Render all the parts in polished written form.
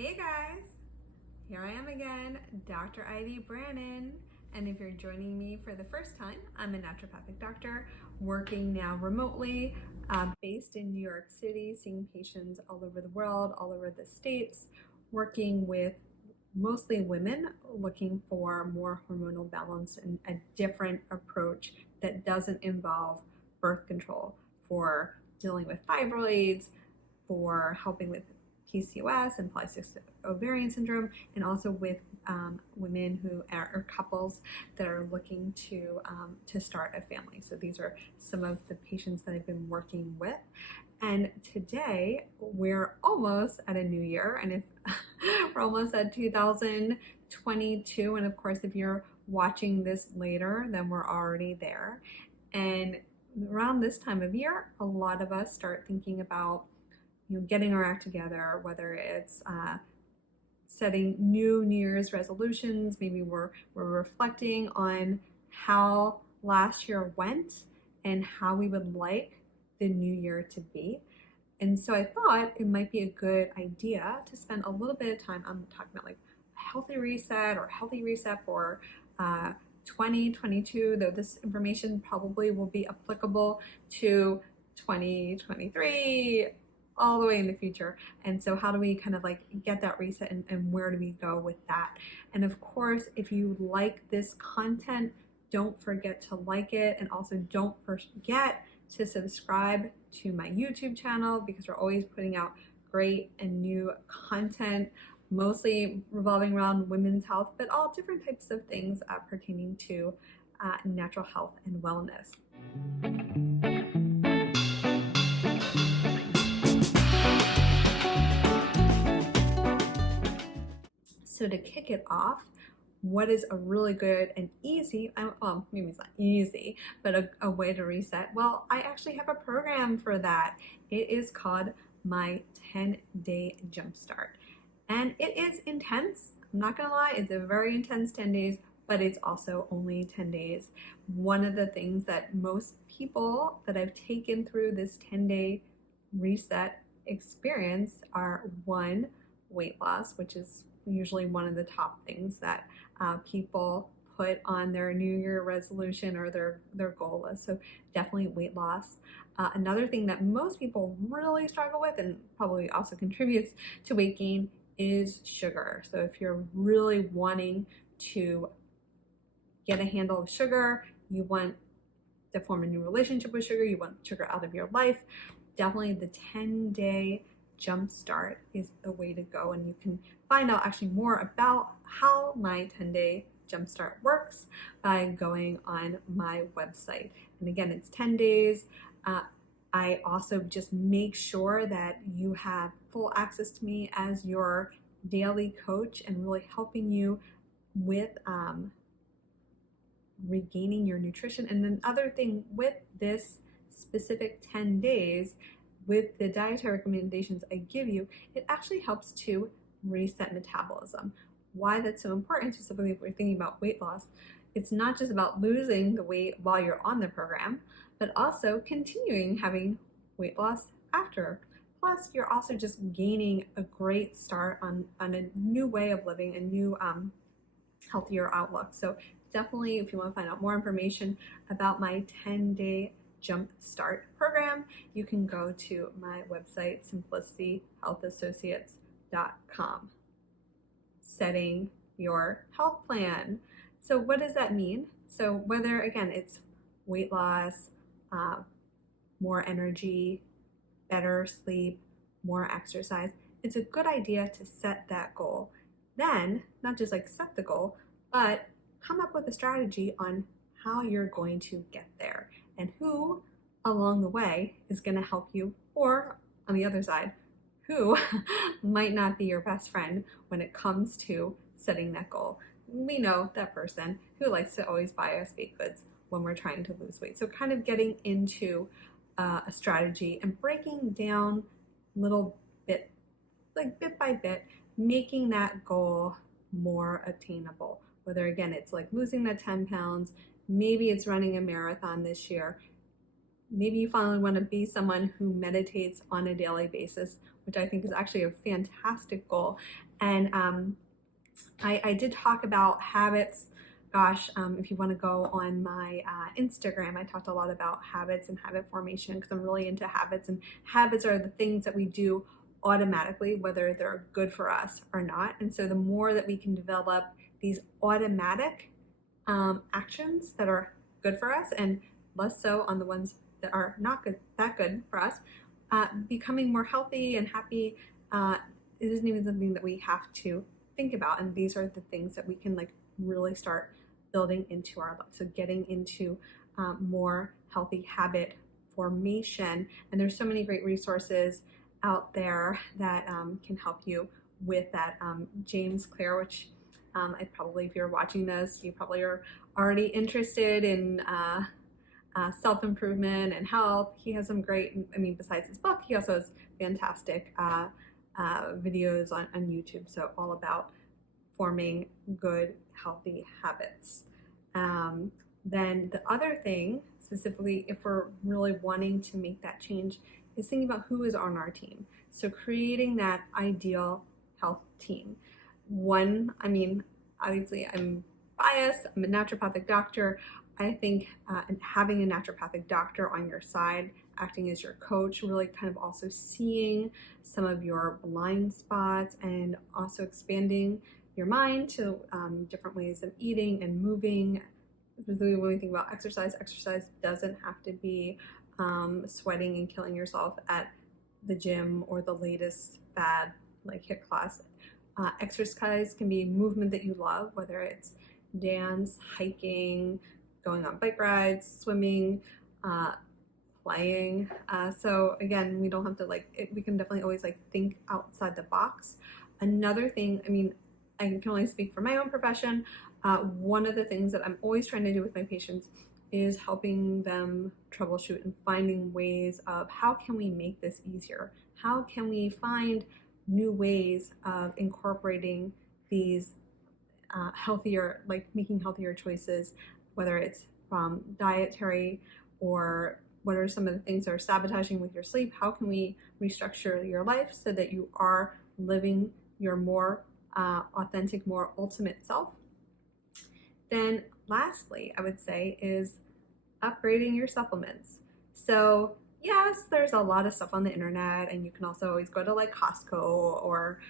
Hey guys, here I am again, Dr. Ivy Branin, and if you're joining me for the first time, I'm a naturopathic doctor working now remotely, based in New York City, seeing patients all over the world, all over the states, working with mostly women looking for more hormonal balance and a different approach that doesn't involve birth control for dealing with fibroids, for helping with PCOS and polycystic ovarian syndrome, and also with women who are or couples that are looking to start a family. So these are some of the patients that I've been working with. And today we're almost at a new year, and if we're almost at 2022, and of course if you're watching this later, then we're already there. And around this time of year, a lot of us start thinking about getting our act together, whether it's setting New Year's resolutions. Maybe we're reflecting on how last year went and how we would like the new year to be. And so I thought it might be a good idea to spend a little bit of time. I'm talking about like a healthy reset for 2022, though this information probably will be applicable to 2023 all the way in the future. And so how do we kind of like get that reset, and where do we go with that? And of course, if you like this content, don't forget to like it, and also don't forget to subscribe to my YouTube channel, because we're always putting out great and new content, mostly revolving around women's health, but all different types of things pertaining to natural health and wellness. So to kick it off, what is a really good and easy, maybe it's not easy, but a way to reset? Well, I actually have a program for that. It is called my 10-day jumpstart. And it is intense. I'm not gonna lie, it's a very intense 10 days, but it's also only 10 days. One of the things that most people that I've taken through this 10-day reset experience are, one, weight loss, which is usually one of the top things that people put on their New Year resolution or their goal list. So definitely weight loss. Another thing that most people really struggle with, and probably also contributes to weight gain, is sugar. So if you're really wanting to get a handle of sugar, you want to form a new relationship with sugar, you want sugar out of your life, definitely the 10-day jumpstart is the way to go. And you can find out actually more about how my 10-day jumpstart works by going on my website. And again, it's 10 days. I also just make sure that you have full access to me as your daily coach and really helping you with regaining your nutrition. And then other thing with this specific 10 days, with the dietary recommendations I give you, it actually helps to reset metabolism. Why that's so important, specifically if we're thinking about weight loss, it's not just about losing the weight while you're on the program, but also continuing having weight loss after. Plus, you're also just gaining a great start on a new way of living, a new healthier outlook. So definitely, if you want to find out more information about my 10-day Jumpstart program, you can go to my website, simplicityhealthassociates.com. Setting your health plan. So what does that mean? So whether, again, it's weight loss, more energy, better sleep, more exercise, it's a good idea to set that goal. Then, not just like set the goal, but come up with a strategy on how you're going to get there, and who along the way is going to help you, or on the other side, who might not be your best friend when it comes to setting that goal. We know that person who likes to always buy us baked goods when we're trying to lose weight. So kind of getting into a strategy and breaking down little bit by bit, making that goal more attainable. Whether, again, it's like losing that 10 pounds, maybe it's running a marathon this year. maybe you finally want to be someone who meditates on a daily basis, which I think is actually a fantastic goal. And I did talk about habits. Gosh, if you want to go on my Instagram, I talked a lot about habits and habit formation because I'm really into habits. And habits are the things that we do automatically, whether they're good for us or not. And so the more that we can develop these automatic actions that are good for us and less so on the ones that are not that good for us, becoming more healthy and happy isn't even something that we have to think about. And these are the things that we can like really start building into our life. So getting into more healthy habit formation. And there's so many great resources out there that can help you with that. James Clear, which I probably, if you're watching this, you probably are already interested in self-improvement and health. He has some great, I mean, besides his book, he also has fantastic videos on YouTube. So all about forming good, healthy habits. Then the other thing, specifically if we're really wanting to make that change, is thinking about who is on our team. So creating that ideal health team. One, I mean, obviously I'm biased, I'm a naturopathic doctor. I think having a naturopathic doctor on your side, acting as your coach, really kind of also seeing some of your blind spots and also expanding your mind to different ways of eating and moving. Specifically when we think about exercise, exercise doesn't have to be sweating and killing yourself at the gym or the latest fad like HIIT class. Exercise can be movement that you love, whether it's dance, hiking, going on bike rides, swimming, playing. So again, we don't have to we can definitely always think outside the box. Another thing, I mean, I can only speak for my own profession. One of the things that I'm always trying to do with my patients is helping them troubleshoot and finding ways of how can we make this easier? How can we find new ways of incorporating these healthier, making healthier choices, whether it's from dietary or what are some of the things that are sabotaging with your sleep? How can we restructure your life so that you are living your more authentic, more ultimate self? Then lastly, I would say is upgrading your supplements. So yes, there's a lot of stuff on the internet, and you can also always go to Costco or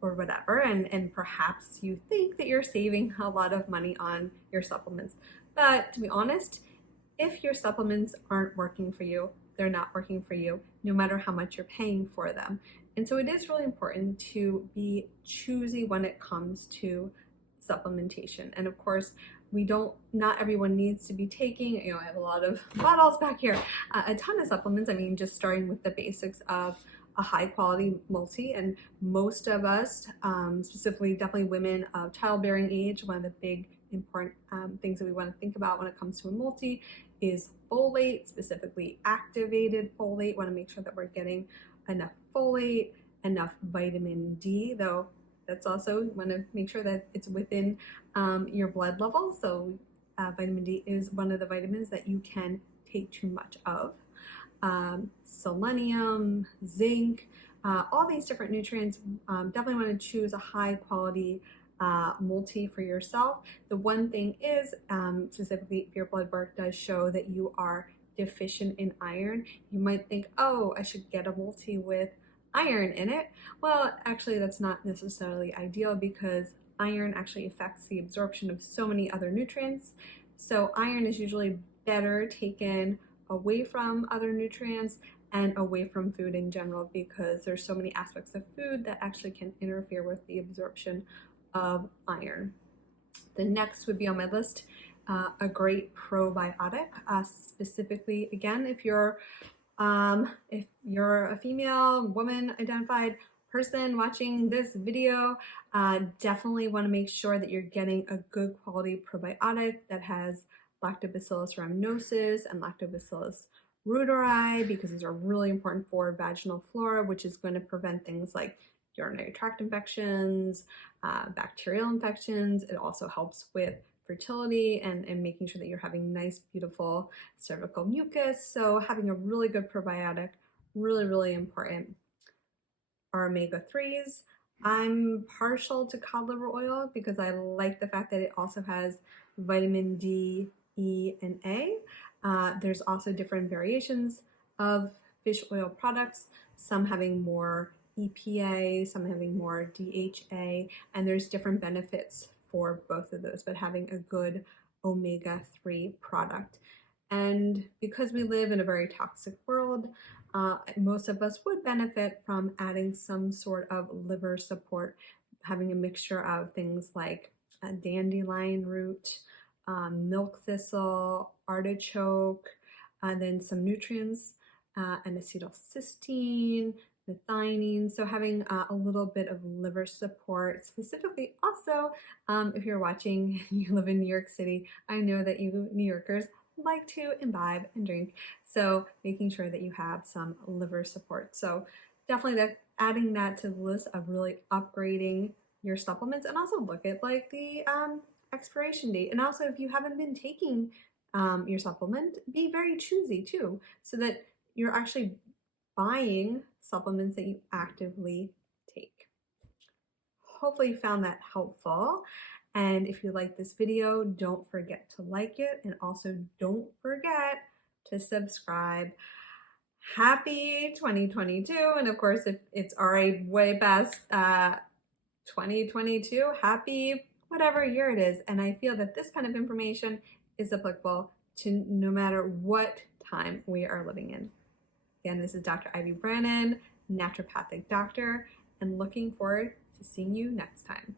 whatever, and perhaps you think that you're saving a lot of money on your supplements. But to be honest, if your supplements aren't working for you, they're not working for you, no matter how much you're paying for them. And so it is really important to be choosy when it comes to supplementation. And of course, not everyone needs to be taking, I have a lot of bottles back here, a ton of supplements. I mean, just starting with the basics of a high quality multi. And most of us, specifically definitely women of childbearing age, one of the big important things that we want to think about when it comes to a multi is folate, specifically activated folate. We want to make sure that we're getting enough folate, enough vitamin D, though that's also want to make sure that it's within your blood level. So vitamin D is one of the vitamins that you can take too much of. Selenium, zinc, all these different nutrients. Definitely want to choose a high quality multi for yourself. The one thing is, specifically if your blood work does show that you are deficient in iron, you might think, oh, I should get a multi with iron in it. Well, actually that's not necessarily ideal because iron actually affects the absorption of so many other nutrients. So iron is usually better taken away from other nutrients and away from food in general because there's so many aspects of food that actually can interfere with the absorption of iron. The next would be on my list, a great probiotic, specifically, again, if you're a female, woman identified person watching this video, definitely want to make sure that you're getting a good quality probiotic that has Lactobacillus rhamnosus and Lactobacillus reuteri, because these are really important for vaginal flora, which is going to prevent things like urinary tract infections, bacterial infections. It also helps with fertility and making sure that you're having nice, beautiful cervical mucus. So having a really good probiotic, really, really important. Our omega-3s. I'm partial to cod liver oil because I like the fact that it also has vitamin D, E, and A. There's also different variations of fish oil products, some having more EPA, some having more DHA, and there's different benefits for both of those, but having a good omega-3 product. And because we live in a very toxic world, most of us would benefit from adding some sort of liver support, having a mixture of things like dandelion root, milk thistle, artichoke, and then some nutrients, and acetylcysteine, methionine. So having a little bit of liver support, specifically also if you're watching and you live in New York City, I know that you New Yorkers like to imbibe and drink. So making sure that you have some liver support. So definitely adding that to the list of really upgrading your supplements, and also look at like the expiration date. And also if you haven't been taking your supplement, be very choosy too, so that you're actually buying supplements that you actively take. Hopefully you found that helpful. And if you like this video, don't forget to like it, and also don't forget to subscribe. Happy 2022, and of course if it's already way past 2022, happy whatever year it is. And I feel that this kind of information is applicable to no matter what time we are living in. Again, this is Dr. Ivy Branin, Naturopathic Doctor, and looking forward to seeing you next time.